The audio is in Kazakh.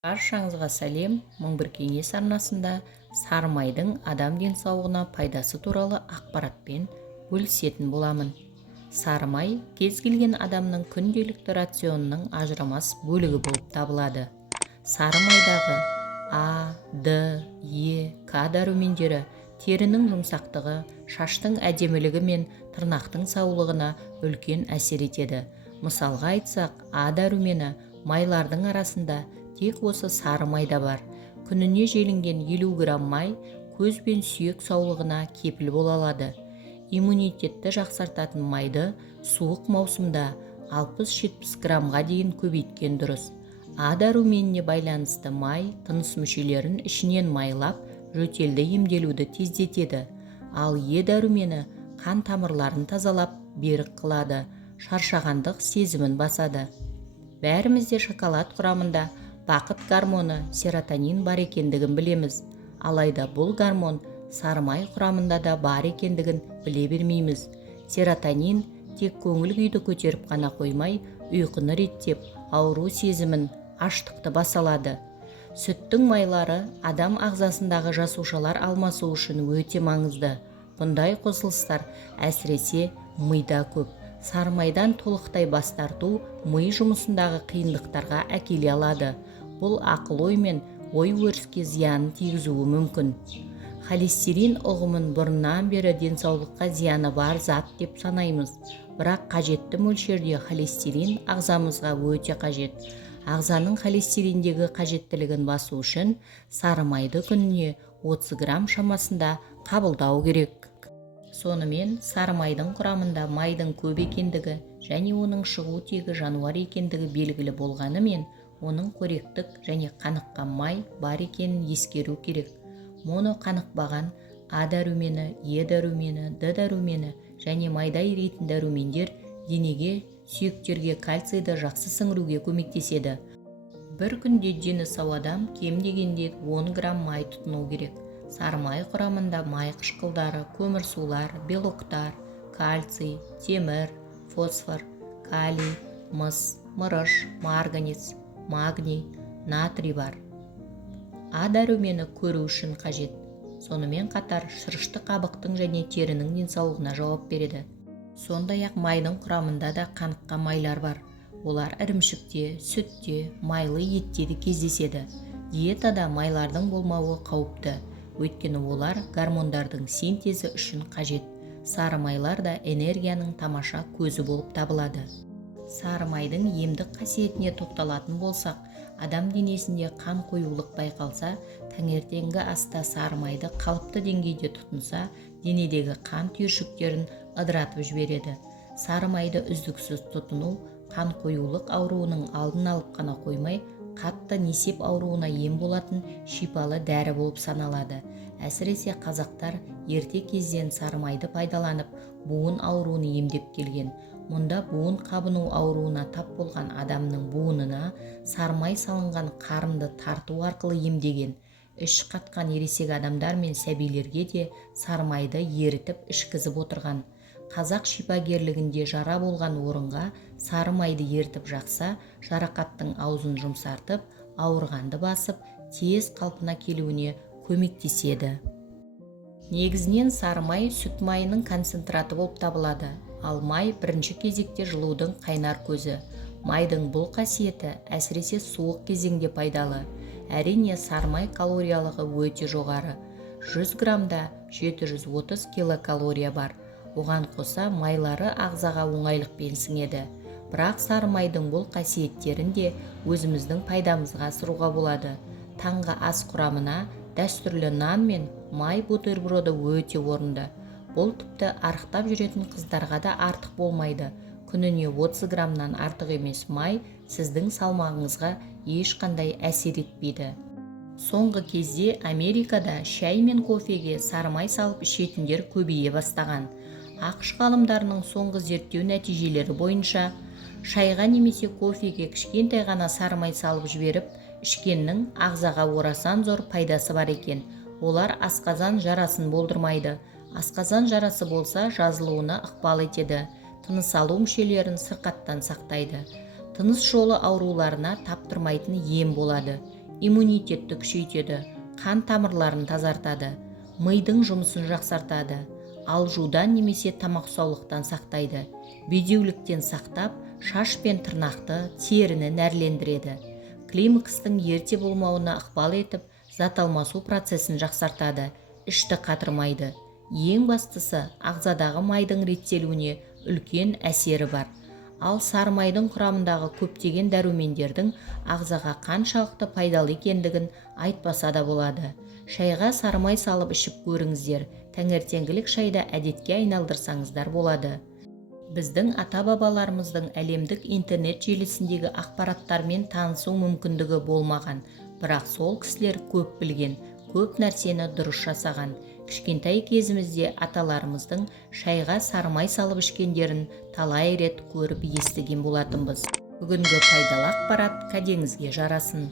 Баршаңызға сәлем. Мың бір кеңес арнасында сары майдың адам денсаулығына пайдасы туралы ақпаратпен бөлісетін боламын. Сары май кез келген адамның күнделікті рационының ажырамас бөлігі болып табылады. Сары майдағы А, Д, Е, К дәрумендері терінің жұмсақтығы, шаштың әдемілігі мен тырнақтың саулығына үлкен әсер етеді. Мысалға айтсақ, А дәрумені майлардың арасында тек осы сары майда бар. Күніне желінген 50 грамм май көз бен сүйек саулығына кепіл бола алады. Иммунитетті жақсартатын майды суық маусымда 60-70 граммға дейін көбейткен дұрыс. А дәруменіне байланысты май тыныс мүшелерін ішінен майлап, жөтелді емделуді тездетеді. Ал Е дәрумені қан тамырларын тазалап, берік қылады, шаршағандық сезімін басады. Бәрімізде шоколад құрамында бақыт гормоны серотонин бар екендігін білеміз. Алайда бұл гормон сары май құрамында да бар екендігін біле бермейміз. Серотонин тек көңіл күйді көтеріп қана қоймай, ұйқыны реттеп, ауру сезімін, аштықты басалады. Сүттің майлары адам ағзасындағы жасушалар алмасу үшін өте маңызды. Бұндай қосылыстар әсіресе мида көп. Сары майдан толықтай бас тарту ми жұмысындағы қиындықтарға әкеле алады. Бұл ақыл-ой мен ой-өріске зиянын тигізуі мүмкін. Холестерин ұғымын бұрыннан бері денсаулыққа зияны бар зат деп санаймыз. Бірақ қажетті мөлшерде холестерин ағзамызға өте қажет. Ағзаның холестериндегі қажеттілігін басу үшін сары майды күніне 30 грамм шамасында қабылдау керек. Сонымен сары майдың құрамында майдың көп екендігі және оның шығу тегі жануар екендігі белгілі болғанымен, оның қоректік және қаныққан май бар екенін ескеру керек. Моно қанықпаған А дәрумені, Е дәрумені, Д дәрумені және майда еритін дәрумендер денеге, сүйектерге кальцийді жақсы сіңіруге көмектеседі. Бір күнде дені сау адам кем дегенде 10 грамм май тұтыну керек. Сары май құрамында май қышқылдары, көмірсулар, белоктар, кальций, темір, фосфор, калий, мыс, мырыш, марганец, магний, натрий бар. А дәрумені көру үшін қажет. Сонымен қатар шырышты қабықтың және терінің денсаулығына жауап береді. Сондай-ақ майдың құрамында да қаныққан майлар бар. Олар ірімшікте, сүтте, майлы етте де кездеседі. Диетада майлардың болмауы қауіпті, өйткені олар гормондардың синтезі үшін қажет. Сары майлар да энергияның тамаша көзі болып табылады. Сары майдың емдік қасиетіне тоқталатын болсақ, адам денесінде қан қоюлық байқалса, таңертеңгі аста сары майды қалыпты деңгейде тұтынса, денедегі қан түйіршіктерін ыдыратып жібереді. Сары майды үздіксіз тұтыну қан қоюлық ауруының алдын алып қана қоймай, қатты несеп ауруына ем болатын шипалы дәрі болып саналады. Әсіресе қазақтар ерте кезден сары майды пайдаланып, буын ауруын емдеп келген. Мұнда буын қабыну ауруына тап болған адамның буынына сары май салынған қарынды тарту арқылы емдеген. Іш қатқан ересек адамдар мен сәбилерге де сары майды ерітіп ішкізіп отырған. Қазақ шипагерлігінде жара болған орынға сары майды ертіп жақса, жарақаттың аузын жұмсартып, ауырғанды басып, тез қалпына келуіне көмектеседі. Негізінен сары май сүт майының концентраты болып табылады. Ал май бірінші кезекте жылудың қайнар көзі. Майдың бұл қасиеті әсіресе суық кезеңде пайдалы. Әрине сары май калориялығы өте жоғары. 100 граммда 730 килокалория бар. Оған қоса майлары ағзаға оңайлықпен сіңеді. Бірақ сары майдың бұл қасиеттерін де өзіміздің пайдамызға асыруға болады. Таңғы ас құрамына дәстүрлі нан мен май бутерброды өте орынды. Бұл тіпті арықтап жүретін қыздарға да артық болмайды. Күніне 30 граммнан артық емес май сіздің салмағыңызға ешқандай әсер етпейді. Соңғы кезде Америкада шай мен кофеге сары май салып ішетіндер көбейе бастаған. ақш ғалымдарының соңғы зерттеу нәтижелері бойынша, шайға немесе кофеге кішкентай ғана сары май салып жіберіп, ішкеннің ағзаға орасан зор пайдасы бар екен. Олар асқазан жарасын болдырмайды. Асқазан жарасы болса жазылуына ықпал етеді. Тыныс алу мүшелерін сырқаттан сақтайды. Тыныс жолы ауруларына таптырмайтын ем болады. иммунитетті күшейтеді, қан тамырларын тазартады, мидың жұмысын жақсартады, алжудан немесе тамақсаулықтан сақтайды, бедеуліктен сақтап, шаш пен тырнақты, теріні нәрлендіреді. Климакстың ерте болмауына ықпал етіп, зат алмасу процесін жақсартады, ішті қатырмайды. Ең бастысы, ағзадағы майдың реттелуіне үлкен әсері бар. Ал сары майдың құрамындағы көптеген дәрумендердің ағзаға қаншалықты пайдалы екендігін айтпаса да болады. Шайға сары май салып ішіп көріңіздер, таңертеңгілік шайды әдетке айналдырсаңыздар болады. Біздің ата-бабаларымыздың әлемдік интернет желісіндегі ақпараттармен танысу мүмкіндігі болмаған, бірақ сол кісілер көп білген, көп нәрсені дұрыс жасаған. Кішкентай кезімізде аталарымыздың шайға сары май салып ішкендерін талай рет көріп естіген болатынбыз. Бүгінгі пайдалы ақпарат кәдеңізге жарасын.